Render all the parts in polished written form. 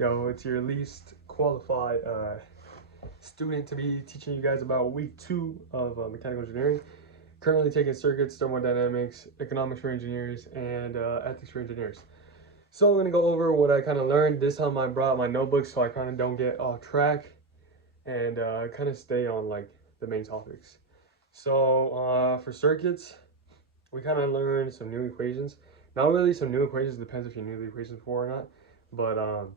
Yo, it's your least qualified student to be teaching you guys about week 2 of mechanical engineering. Currently taking circuits, thermodynamics, economics for engineers, and ethics for engineers. So I'm gonna go over what I kind of learned. This time I brought my notebook so I kind of don't get off track and kind of stay on like the main topics. So for circuits, we kind of learned some new equations. Not really some new equations, depends if you knew the equations before or not. But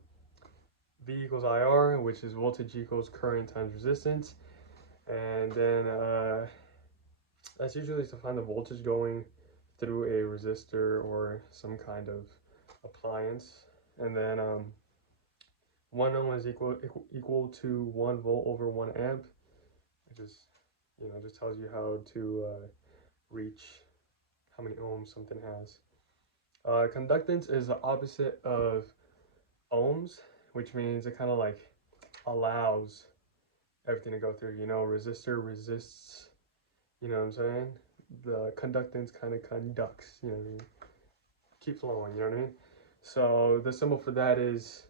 V equals IR, which is voltage equals current times resistance. And then that's usually to find the voltage going through a resistor or some kind of appliance. And then 1 ohm is equal to 1 volt over 1 amp. It just tells you how to reach how many ohms something has. Conductance is the opposite of ohms, which means it kind of like allows everything to go through. Resistor resists, you know what I'm saying? The conductance kind of conducts, you know what I mean? Keep flowing, you know what I mean? So the symbol for that is,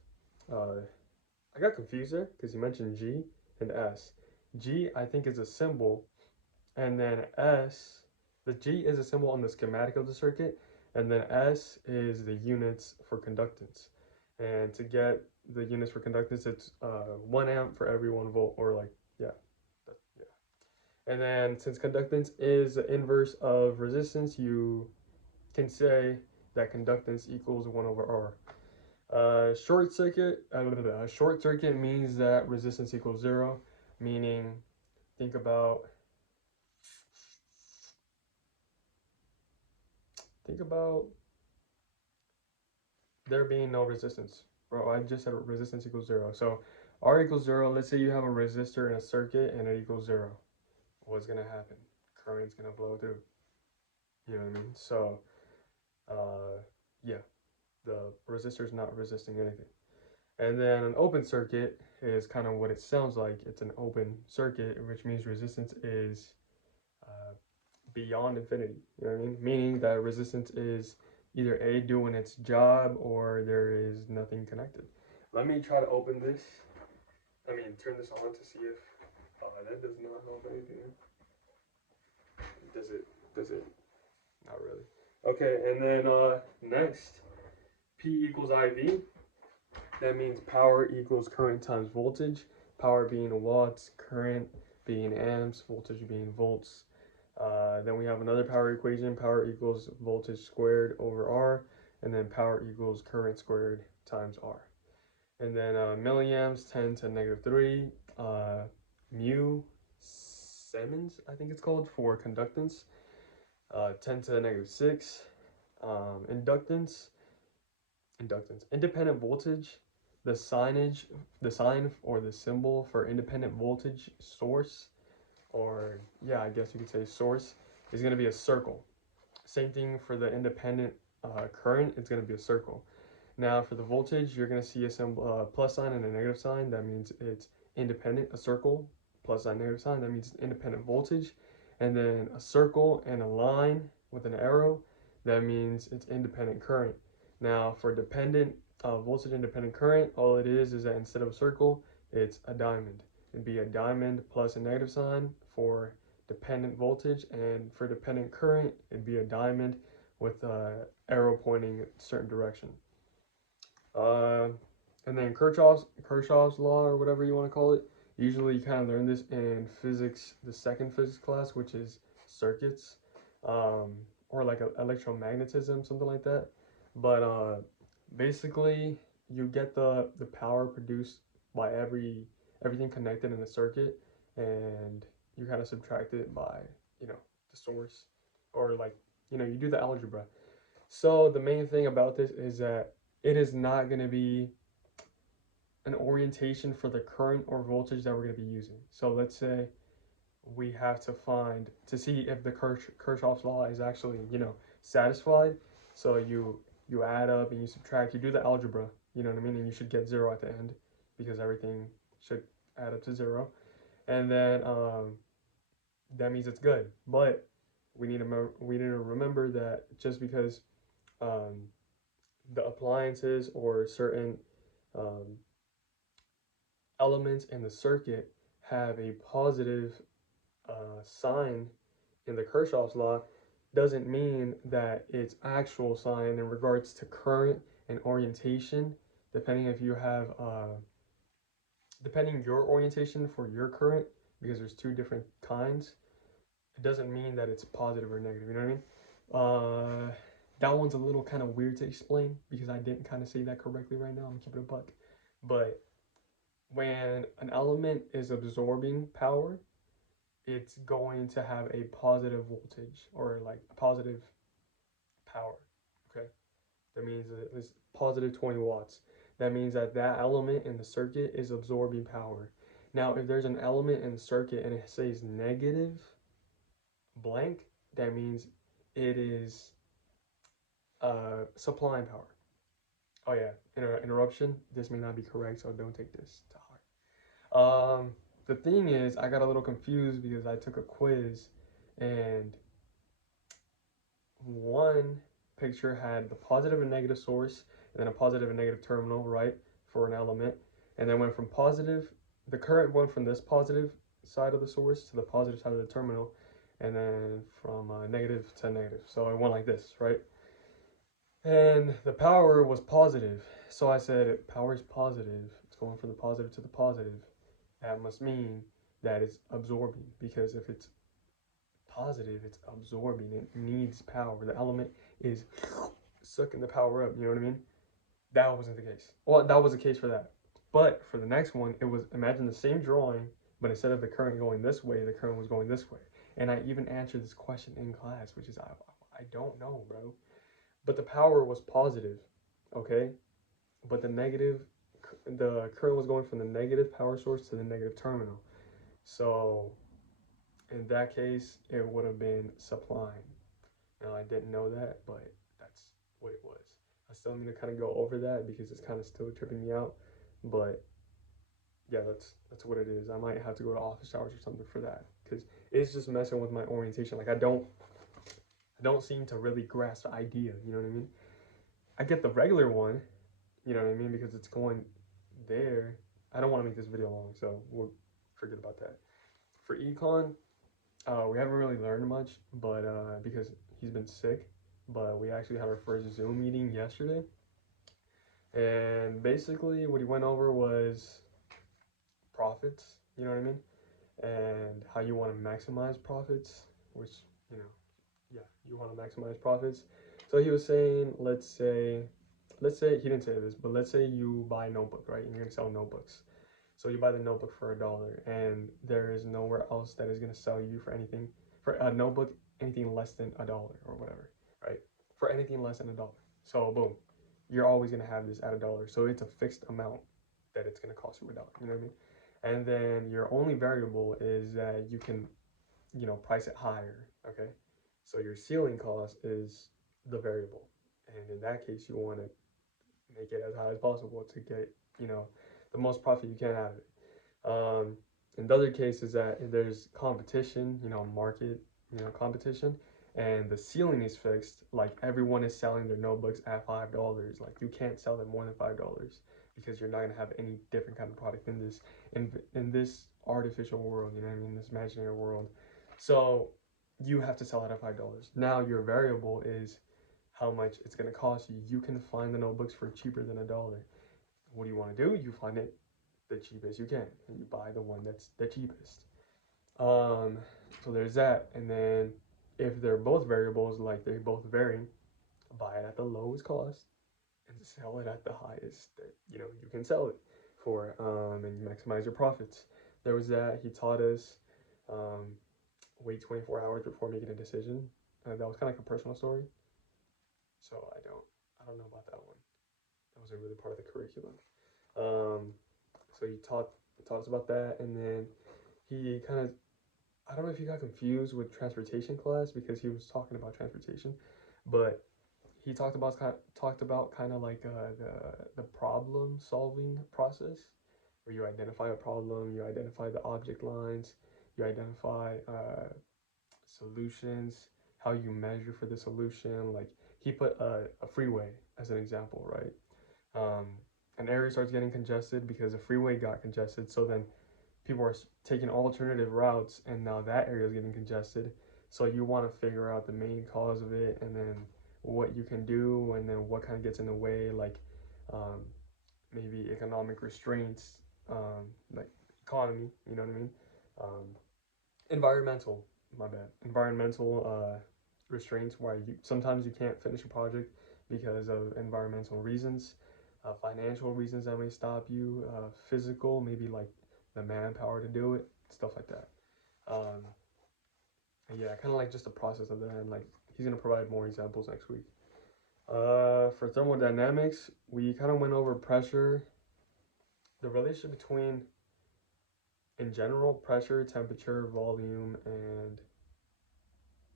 I got confused there because you mentioned G and S. G, I think, is a symbol, and then S, the G is a symbol on the schematic of the circuit, and then S is the units for conductance. And to get the units for conductance, it's 1 amp for every 1 volt, or like, yeah. And then since conductance is the inverse of resistance, you can say that conductance equals 1 over R. Short circuit means that resistance equals 0, meaning think about there being no resistance. Bro, I just said resistance equals 0. So R equals 0. Let's say you have a resistor in a circuit and it equals 0. What's going to happen? Current's going to flow through. You know what I mean? So, yeah, the resistor is not resisting anything. And then an open circuit is kind of what it sounds like. It's an open circuit, which means resistance is beyond infinity. You know what I mean? Meaning that resistance is either A, doing its job, or there is nothing connected. Let me try to open this. Turn this on to see if that does not help anything. Does it? Does it? Not really. Okay, and then next, P equals IV. That means power equals current times voltage. Power being watts, current being amps, voltage being volts. Then we have another power equation. Power equals voltage squared over R. And then power equals current squared times R. And then milliamps 10 to negative 3. Mu Siemens, I think it's called, for conductance. 10 to negative 6. Inductance. Independent voltage. The sign or the symbol for independent voltage source, or yeah, I guess you could say source, is going to be a circle. Same thing for the independent current, it's going to be a circle. Now for the voltage, you're going to see a symbol, plus sign and a negative sign. That means it's independent. A circle, plus sign, negative sign, that means it's independent voltage. And then a circle and a line with an arrow, that means it's independent current. Now for dependent voltage independent current, all it is that instead of a circle, it's a diamond. It'd be a diamond plus a negative sign for dependent voltage, and for dependent current, it'd be a diamond with a arrow pointing a certain direction. And then Kirchhoff's law, or whatever you want to call it. Usually you kind of learn this in physics, the second physics class, which is circuits, or like electromagnetism, something like that. But basically, you get the power produced by everything connected in the circuit, and you kind of subtract it by the source, or like you do the algebra. So the main thing about this is that it is not going to be an orientation for the current or voltage that we're going to be using. So let's say we have to see if the Kirchhoff's law is actually satisfied. So you add up and you subtract, you do the algebra, you know what I mean, and you should get 0 at the end because everything should add up to 0. And then that means it's good. But we need to remember that just because the appliances or certain elements in the circuit have a positive sign in the Kirchhoff's law, doesn't mean that its actual sign in regards to current and orientation, depending if you have depending your orientation for your current, because there's two different kinds, it doesn't mean that it's positive or negative. You know what I mean? That one's a little kind of weird to explain because I didn't kind of say that correctly right now. I'm keeping it a buck. But when an element is absorbing power, it's going to have a positive voltage or like a positive power. Okay, that means that it's positive 20 watts. That means that that element in the circuit is absorbing power. Now, if there's an element in the circuit and it says negative blank, that means it is supplying power. Oh yeah, interruption. This may not be correct, so don't take this to heart. The thing is, I got a little confused because I took a quiz, and one picture had the positive and negative source, and then a positive and negative terminal, right, for an element, and then went from positive, the current went from this positive side of the source to the positive side of the terminal, and then from negative to negative. So it went like this, right? And the power was positive. So I said, power is positive. It's going from the positive to the positive. That must mean that it's absorbing, because if it's positive, it's absorbing. It needs power. The element is sucking the power up. You know what I mean? That wasn't the case. Well, that was the case for that. But for the next one, it was, imagine the same drawing, but instead of the current going this way, the current was going this way. And I even answered this question in class, which is, I don't know, bro. But the power was positive, okay? But the current was going from the negative power source to the negative terminal. So in that case, it would have been supplying. Now I didn't know that, but that's what it was. I still need to kind of go over that because it's kind of still tripping me out. But yeah, that's what it is. I might have to go to office hours or something for that because it's just messing with my orientation. Like I don't seem to really grasp the idea. You know what I mean? I get the regular one. You know what I mean? Because it's going there. I don't want to make this video long, so we'll forget about that. For econ, we haven't really learned much, but because he's been sick, but we actually had our first Zoom meeting yesterday, and basically what he went over was profits. You know what I mean? And how you want to maximize profits, which you know, yeah, you want to maximize profits. So he was saying, let's say he didn't say this, but let's say you buy a notebook, right? And you're gonna sell notebooks. So you buy the notebook for $1, and there is nowhere else that is gonna sell you for anything for a notebook anything less than $1 or whatever, right? For anything less than $1. So boom, you're always gonna have this at $1. So it's a fixed amount that it's gonna cost you $1. You know what I mean? And then your only variable is that you can, price it higher. Okay, so your ceiling cost is the variable, and in that case, you want to make it as high as possible to get, you know, the most profit you can out of it. In the other cases that if there's competition, market, competition, and the ceiling is fixed, like everyone is selling their notebooks at $5, like you can't sell them more than $5 because you're not gonna have any different kind of product in this artificial world, you know what I mean, this imaginary world. So you have to sell it at $5. Now your variable is how much it's gonna cost you. You can find the notebooks for cheaper than $1. What do you want to do? You find it the cheapest you can, and you buy the one that's the cheapest. So there's that, and then if they're both variables, like they both vary, buy it at the lowest cost and sell it at the highest that you can sell it for, and you maximize your profits. There was that. He taught us wait 24 hours before making a decision. That was kind of like a personal story, so I don't know about that one. That wasn't really part of the curriculum. Um, so he taught us about that, and then he kind of, I don't know if he got confused with transportation class because he was talking about transportation, but he talked about kind of like the problem solving process, where you identify a problem, you identify the object lines, you identify solutions, how you measure for the solution. Like he put a freeway as an example, right? Um, an area starts getting congested because the freeway got congested. So then people are taking alternative routes, and now that area is getting congested. So you want to figure out the main cause of it, and then what you can do, and then what kind of gets in the way, like um, maybe economic restraints, like economy, you know what I mean? Um, environmental, my bad, environmental restraints why you sometimes you can't finish a project because of environmental reasons, financial reasons that may stop you, physical, maybe like the manpower to do it, stuff like that. Um, and yeah, kind of like just the process of that, and like he's gonna provide more examples next week. For thermodynamics, we kind of went over pressure, the relationship between, in general, pressure, temperature, volume, and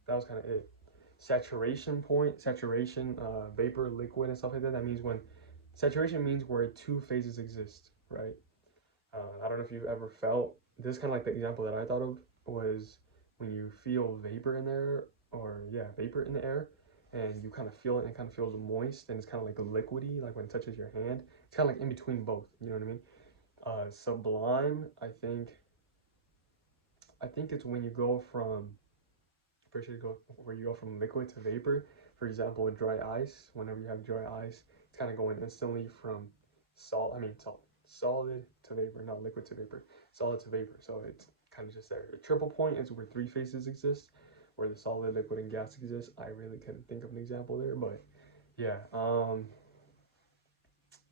that was kind of it. Saturation point, saturation, vapor, liquid, and stuff like that. That means when saturation means where two phases exist, right? I don't know if you've ever felt this. Kind of like the example that I thought of was when you feel vapor in there, or yeah, vapor in the air, and you kind of feel it, and it kind of feels moist, and it's kind of like liquidy, like when it touches your hand. It's kind of like in between both. You know what I mean? Sublime, I think it's when you go from, pretty sure you go where you go from liquid to vapor. For example, with dry ice, whenever you have dry ice, it's kind of going instantly from solid to vapor, not liquid to vapor, solid to vapor. So it's kind of just there. A triple point is where three phases exist, where the solid, liquid, and gas exist. I really couldn't think of an example there, but yeah.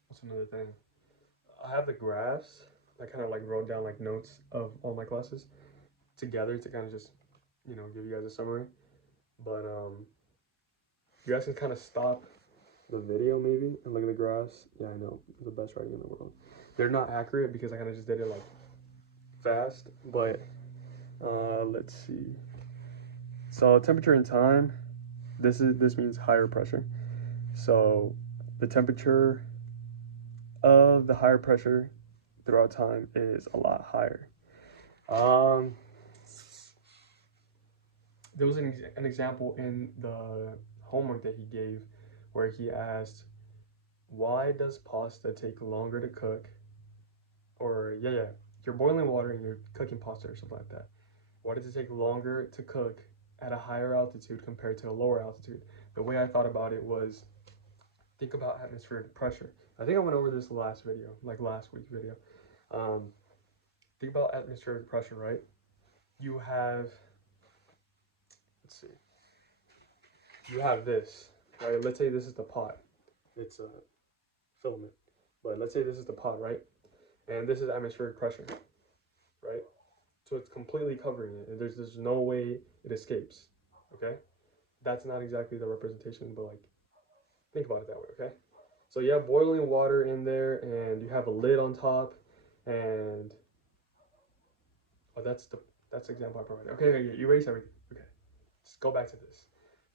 What's another thing? I have the graphs. I kind of like wrote down like notes of all my classes together to kind of just give you guys a summary. But you guys can kind of stop the video maybe and look at the graphs. Yeah, I know, the best writing in the world. They're not accurate because I kind of just did it like fast, but let's see. So temperature and time. This means higher pressure. So the temperature of the higher pressure throughout time is a lot higher. Um, there was an example in the homework that he gave where he asked, why does pasta take longer to cook? Or, yeah, you're boiling water and you're cooking pasta or something like that. Why does it take longer to cook at a higher altitude compared to a lower altitude? The way I thought about it was, think about atmospheric pressure. I think I went over this last video, like last week's video. Um, think about atmospheric pressure, right? You have, let's see, you have this, right? Let's say this is the pot. It's a filament. But let's say this is the pot, right? And this is atmospheric pressure, right? So it's completely covering it. There's no way it escapes. Okay? That's not exactly the representation, but like think about it that way, okay? So you have boiling water in there and you have a lid on top, and oh, that's the example I provided. Okay, erase everything. Okay. Just go back to this.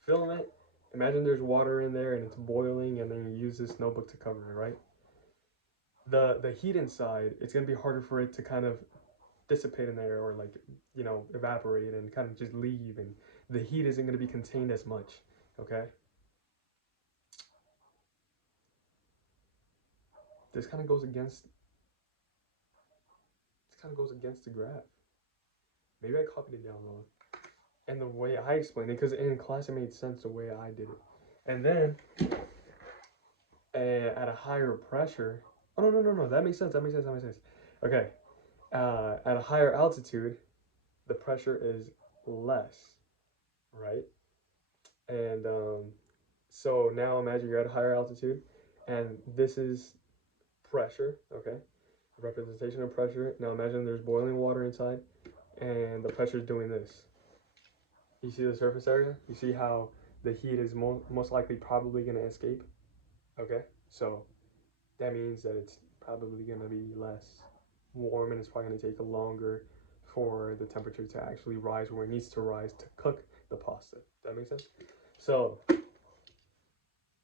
Filament, imagine there's water in there and it's boiling, and then you use this notebook to cover it, right? The heat inside, it's gonna be harder for it to kind of dissipate in there, or like evaporate and kind of just leave, and the heat isn't going to be contained as much. Okay, this kind of goes against the graph. Maybe I copied it down wrong, and the way I explained it, because in class it made sense the way I did it. And then at a higher pressure, oh no, that makes sense, okay. At a higher altitude, the pressure is less, right? And so now imagine you're at a higher altitude, and this is pressure, okay? A representation of pressure. Now imagine there's boiling water inside, and the pressure is doing this. You see the surface area? You see how the heat is most likely probably going to escape? Okay, so that means that it's probably going to be less warm, and it's probably going to take longer for the temperature to actually rise where it needs to rise to cook the pasta. That makes sense? So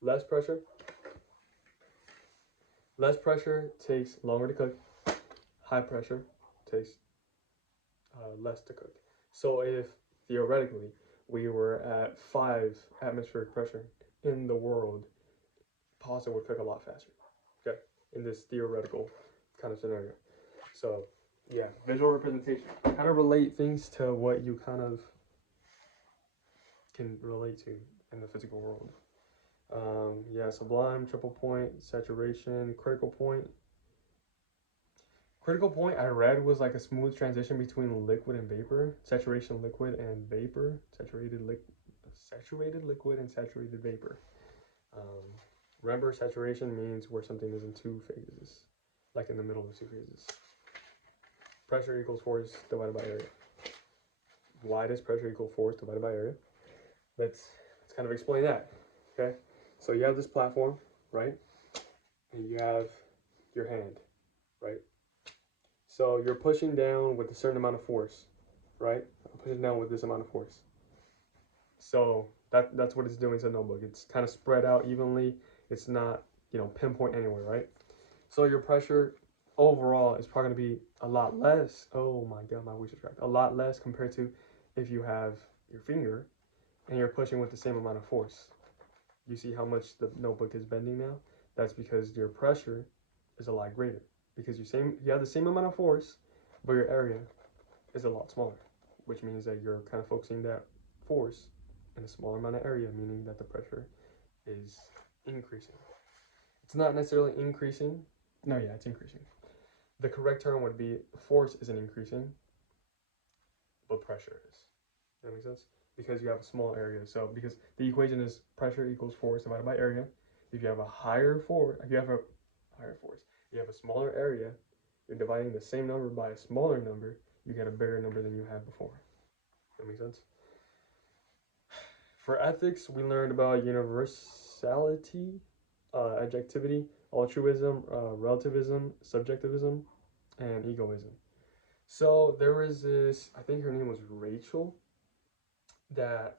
less pressure. Less pressure takes longer to cook. High pressure takes less to cook. So if theoretically we were at 5 atmospheric pressure in the world, pasta would cook a lot faster. Okay, in this theoretical kind of scenario. So yeah, visual representation. Kind of relate things to what you kind of can relate to in the physical world. Yeah, sublime, triple point, saturation, critical point. Critical point I read was like a smooth transition between liquid and vapor, saturation liquid and vapor, saturated liquid and saturated vapor. Um, Remember, saturation means where something is in two phases, like in the middle of two phases. Pressure equals force divided by area. Why does pressure equal force divided by area? Let's kind of explain that. Okay, so you have this platform, right? And you have your hand, right? So you're pushing down with a certain amount of force, right? I'm pushing down with this amount of force. So that's what it's doing to the notebook. It's kind of spread out evenly. It's not, pinpoint anywhere, right? So your pressure overall is probably going to be a lot less. Oh my God, my voice is cracked. A lot less compared to if you have your finger and you're pushing with the same amount of force. You see how much the notebook is bending now? That's because your pressure is a lot greater. Because you have the same amount of force, but your area is a lot smaller, which means that you're kind of focusing that force in a smaller amount of area, meaning that the pressure is increasing. It's not necessarily increasing. No, yeah, it's increasing. The correct term would be force isn't increasing, but pressure is. That makes sense? Because you have a small area. So because the equation is pressure equals force divided by area. If you have a higher force, you have a smaller area, you're dividing the same number by a smaller number, you get a bigger number than you had before. That makes sense? For ethics, we learned about universality, adjectivity, altruism, relativism, subjectivism, and egoism. So there was this, I think her name was Rachel, that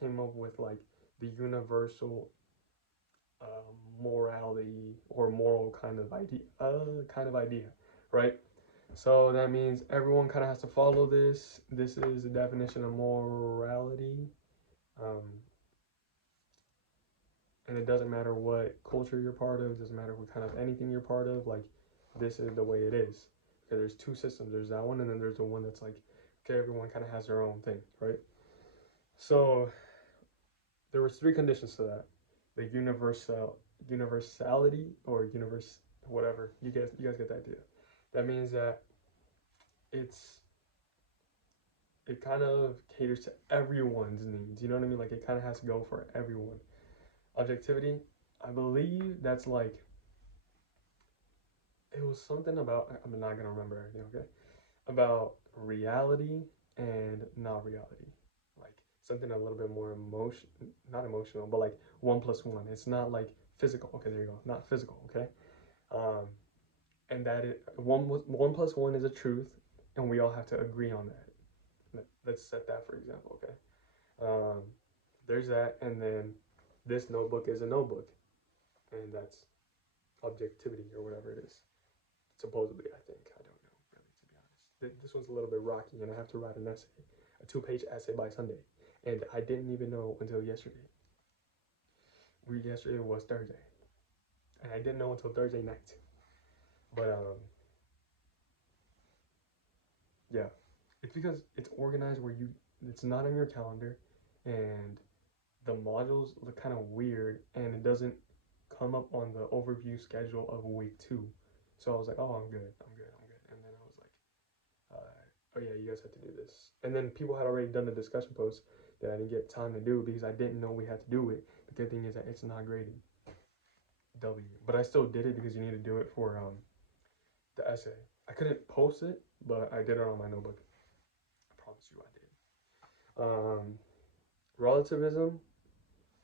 came up with like the universal morality or moral kind of idea, right? So that means everyone kind of has to follow this. This is the definition of morality. Um, and it doesn't matter what culture you're part of, it doesn't matter what kind of anything you're part of, like this is the way it is. Okay, there's two systems. There's that one and then there's the one that's like, okay, everyone kind of has their own thing, right? So there was three conditions to that. The universality or universe whatever. You guys get the idea. That means that it's it kind of caters to everyone's needs. You know what I mean? Like it kind of has to go for everyone. Objectivity, I believe that's like it was something about I'm not gonna remember everything, okay? About reality and not reality. Like something a little bit more not emotional, but like 1+1. It's not like physical. Okay, there you go. Not physical, okay? Um, and that it one plus one is a truth, and we all have to agree on that. Let's set that for example, okay? Um, there's that, and then this notebook is a notebook, and that's objectivity or whatever it is. Supposedly, I think. I don't know, really, to be honest. This one's a little bit rocky, and I have to write an essay, a 2-page essay by Sunday, and I didn't even know until yesterday. Yesterday was Thursday, and I didn't know until Thursday night. But yeah, it's because it's organized where it's not on your calendar, and the modules look kind of weird, and it doesn't come up on the overview schedule of week 2. So I was like, oh, I'm good. And then I was like, oh yeah, you guys have to do this. And then people had already done the discussion post that I didn't get time to do because I didn't know we had to do it. The good thing is that it's not graded. W. But I still did it because you need to do it for the essay. I couldn't post it, but I did it on my notebook. I promise you I did. Relativism.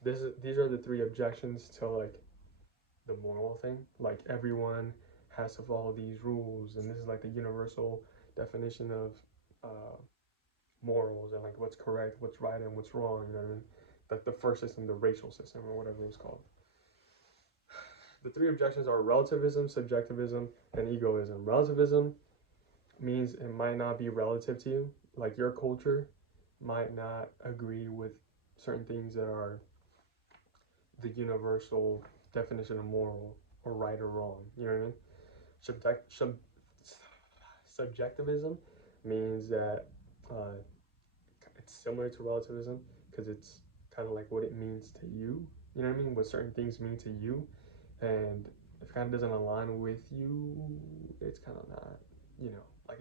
These are the 3 objections to like the moral thing. Like everyone has to follow these rules, and this is like the universal definition of morals and like what's correct, what's right, and what's wrong. You know what I mean? Like the first system, the racial system, or whatever it was called. The 3 objections are relativism, subjectivism, and egoism. Relativism means it might not be relative to you. Like your culture might not agree with certain things that are the universal definition of moral or right or wrong. You know what I mean? Subjectivism means that uh, it's similar to relativism because it's kind of like what it means to you. You know what I mean? What certain things mean to you, and if it kind of doesn't align with you, it's kind of not. You know, like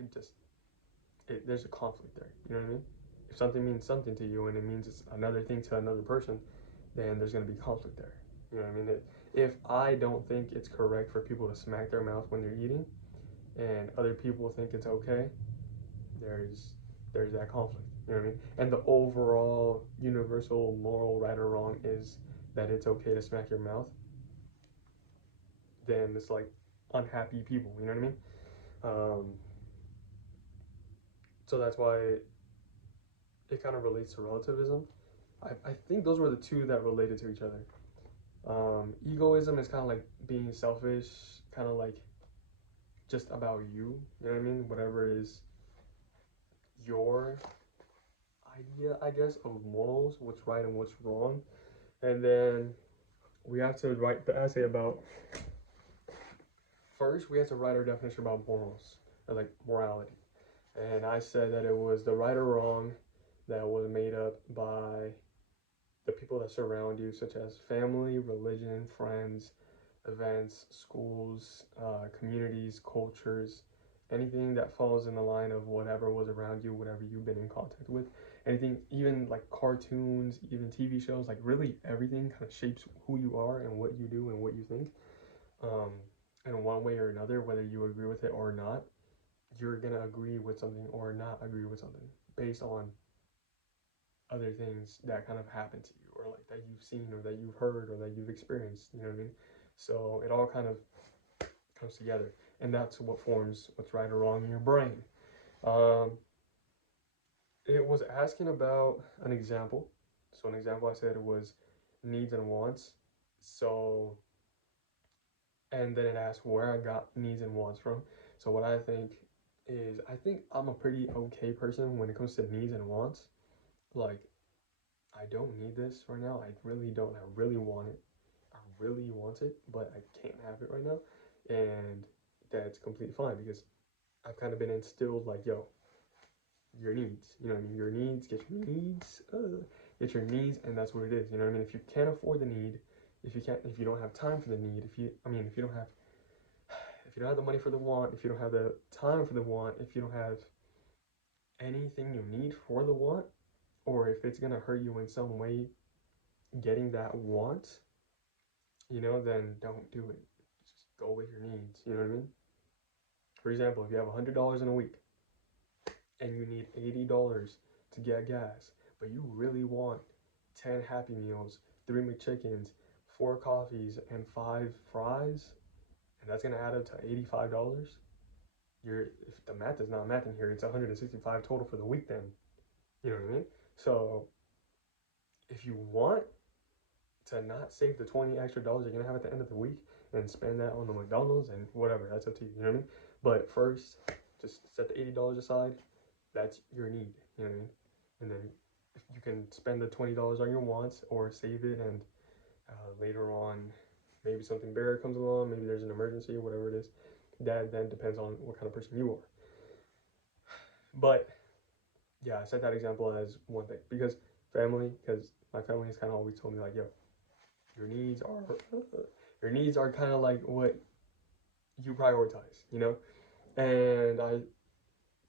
there's a conflict there. You know what I mean? If something means something to you and it means it's another thing to another person, then there's going to be conflict there. You know what I mean? If I don't think it's correct for people to smack their mouth when they're eating, and other people think it's okay, there's that conflict. You know what I mean? And the overall universal moral right or wrong is that it's okay to smack your mouth. Then it's like unhappy people. You know what I mean? Um, so that's why it kind of relates to relativism. I think those were the two that related to each other. Egoism is kind of like being selfish, kind of like just about you. You know what I mean? Whatever is your idea, I guess, of morals, what's right and what's wrong. And then we have to write the essay about, first, we have to write our definition about morals, or like morality. And I said that it was the right or wrong that was made up by the people that surround you, such as family, religion, friends, events, schools, communities, cultures, anything that falls in the line of whatever was around you, whatever you've been in contact with, anything, even like cartoons, even TV shows, like really everything kind of shapes who you are and what you do and what you think. Um, in one way or another, whether you agree with it or not, you're gonna agree with something or not agree with something based on other things that kind of happen to you or like that you've seen or that you've heard or that you've experienced. You know what I mean? So it all kind of comes together, and that's what forms what's right or wrong in your brain. Um, it was asking about an example. So an example I said it was needs and wants. So and then it asked where I got needs and wants from. So what I think is I think I'm a pretty okay person when it comes to needs and wants. Like I don't need this right now. I really don't. I really want it. I really want it, but I can't have it right now. And that's completely fine because I've kind of been instilled like, yo, your needs. You know what I mean? Your needs, get your needs, and that's what it is. You know what I mean? If you can't afford the need, if you don't have time for the need, if you don't have the money for the want, if you don't have the time for the want, if you don't have anything you need for the want, or if it's gonna hurt you in some way getting that want, then don't do it. Just go with your needs. You know what I mean? For example, if you have $100 in a week and you need $80 to get gas, but you really want 10 Happy Meals, 3 McChickens, 4 coffees, and 5 fries, and that's gonna add up to $85. If the math is not math in here, it's 165 total for the week. Then you know what I mean. So if you want to not save the 20 extra dollars you're gonna have at the end of the week and spend that on the McDonald's and whatever, that's up to you. You know what I mean? But first, just set the $80 aside. That's your need. You know what I mean? And then if you can spend the $20 on your wants or save it, and later on, maybe something bigger comes along. Maybe there's an emergency, whatever it is. That then depends on what kind of person you are. But yeah, I set that example as one thing because my family has kind of always told me like, yo, your needs are your needs are kind of like what you prioritize, And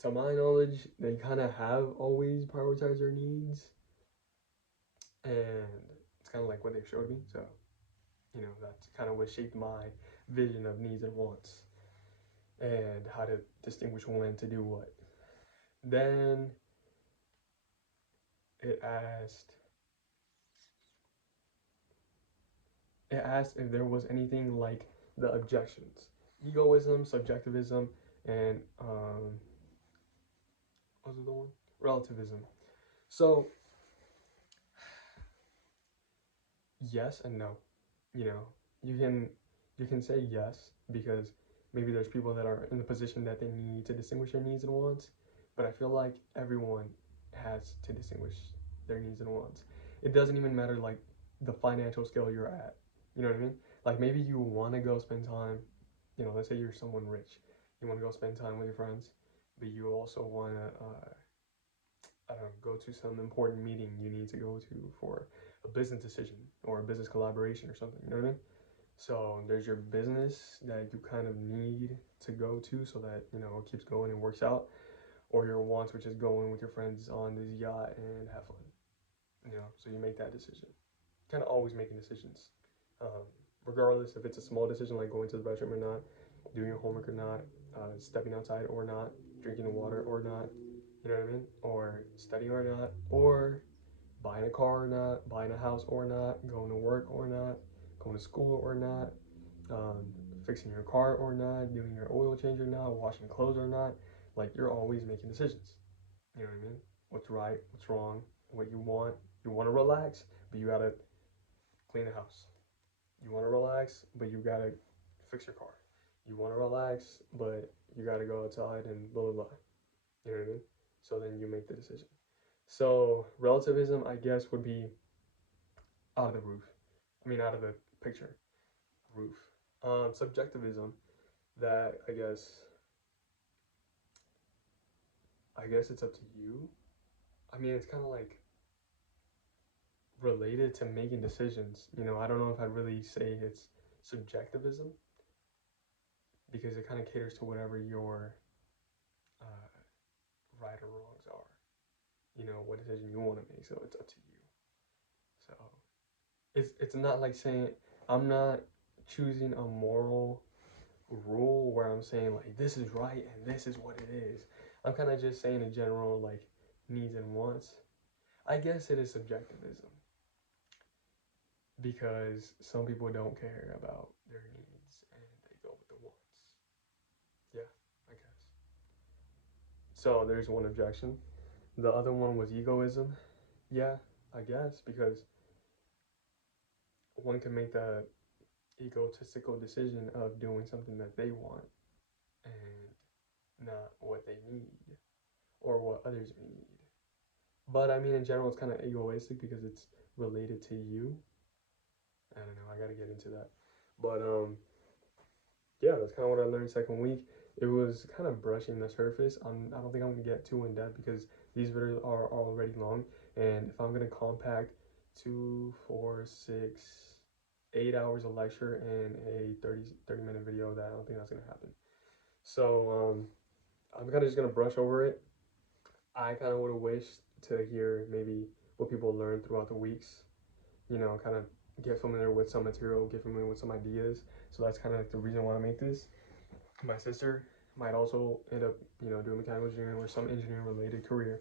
to my knowledge, they kind of have always prioritized their needs, and it's kind of like what they showed me. So, that's kind of what shaped my vision of needs and wants, and how to distinguish when to do what. Then it asked it asked if there was anything like the objections: egoism, subjectivism, and what was the one? Relativism. So yes and no. You know, you can say yes because maybe there's people that are in the position that they need to distinguish their needs and wants, but I feel like everyone has to distinguish their needs and wants. It doesn't even matter like the financial scale you're at. You know what I mean? Like maybe you want to go spend time, let's say you're someone rich, you want to go spend time with your friends, but you also want to, I don't know, go to some important meeting you need to go to for a business decision or a business collaboration or something. You know what I mean? So there's your business that you kind of need to go to so that it keeps going and works out, or your wants, which is going with your friends on this yacht and have fun. So you make that decision. Kind of always making decisions, um, regardless if it's a small decision like going to the restroom or not, doing your homework or not, stepping outside or not, drinking the water or not. You know what I mean? Or studying or not, or buying a car or not, buying a house or not, going to work or not, going to school or not, um, fixing your car or not, doing your oil change or not, washing clothes or not. Like you're always making decisions. You know what I mean? What's right, what's wrong, what you want. You want to relax, but you gotta clean the house. You want to relax, but you gotta fix your car. You want to relax, but you gotta go outside and blah blah blah. You know what I mean? So then you make the decision. So relativism, I guess, would be out of the roof. I mean, out of the picture. Roof. Subjectivism, that I guess it's up to you. I mean, it's kind of like related to making decisions. I don't know if I'd really say it's subjectivism because it kind of caters to whatever your uh, right or wrongs are. What decision you want to make, so it's up to you. So it's not like saying I'm not choosing a moral rule where I'm saying like this is right and this is what it is. I'm kind of just saying in general like needs and wants. I guess it is subjectivism because some people don't care about their needs and they go with the wants. Yeah, I guess. So there's one objection. The other one was egoism. Yeah, I guess because one can make the egotistical decision of doing something that they want and not what they need or what others need. But I mean, in general, it's kind of egoistic because it's related to you. I don't know. I got to get into that. But yeah, that's kind of what I learned second week. It was kind of brushing the surface. I don't think I'm gonna get too in depth because these videos are already long, and if I'm gonna compact 2, 4, 6, 8 hours of lecture and a 30 minute video, that I don't think that's gonna happen. So I'm kind of just gonna brush over it. I kind of would have wished to hear maybe what people learned throughout the weeks. Kind of get familiar with some material, get familiar with some ideas. So that's kind of like the reason why I make this. My sister might also end up, doing mechanical engineering or some engineering related career,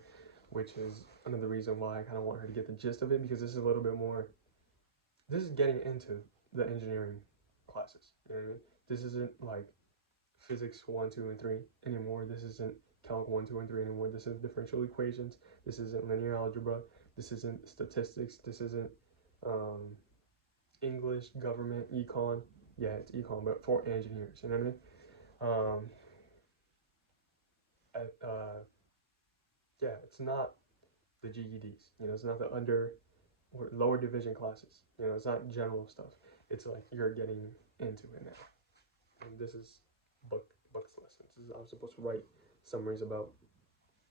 which is another reason why I kind of want her to get the gist of it because this is a little bit more, this is getting into the engineering classes. You know what I mean? This isn't like physics 1, 2, and 3 anymore. This isn't calc 1, 2, and 3 anymore. This is differential equations. This isn't linear algebra. This isn't statistics. This isn't um, English, government, econ. Yeah, it's econ, but for engineers. You know what I mean? Um, yeah, it's not the GEDs. It's not the under or lower division classes. It's not general stuff. It's like you're getting into it now. And this is books lessons. I was supposed to write summaries about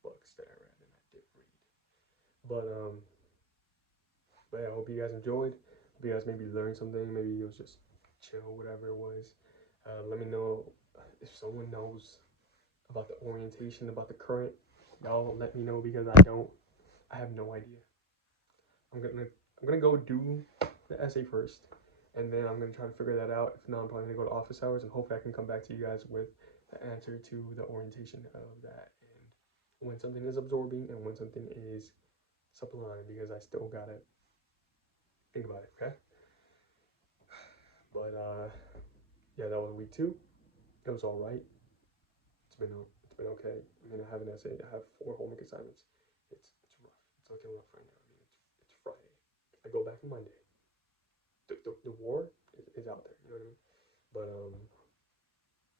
books that I read and I did read. But yeah, I hope you guys enjoyed. Hope you guys maybe learned something. Maybe it was just chill, whatever it was. Let me know if someone knows about the orientation, about the current. Y'all let me know because I don't. I have no idea. I'm gonna go do the essay first, and then I'm gonna try to figure that out. If not, I'm probably gonna go to office hours, and hopefully I can come back to you guys with the answer to the orientation of that, and when something is absorbing and when something is supplying, because I still gotta think about it. Okay, but yeah, that was week 2. It was all right. It's been okay. I mean, I have an essay. I have 4 homework assignments. It's rough. It's looking rough right now. I mean, it's Friday. I go back on Monday. The war is out there. You know what I mean? But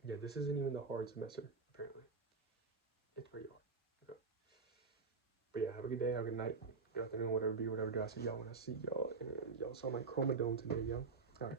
yeah, this isn't even the hard semester. Apparently, it's pretty hard. Okay. But yeah, have a good day. Have a good night. Good afternoon. Whatever be. Whatever do I see y'all when I see y'all. And y'all saw my chromodome today, yo. All right.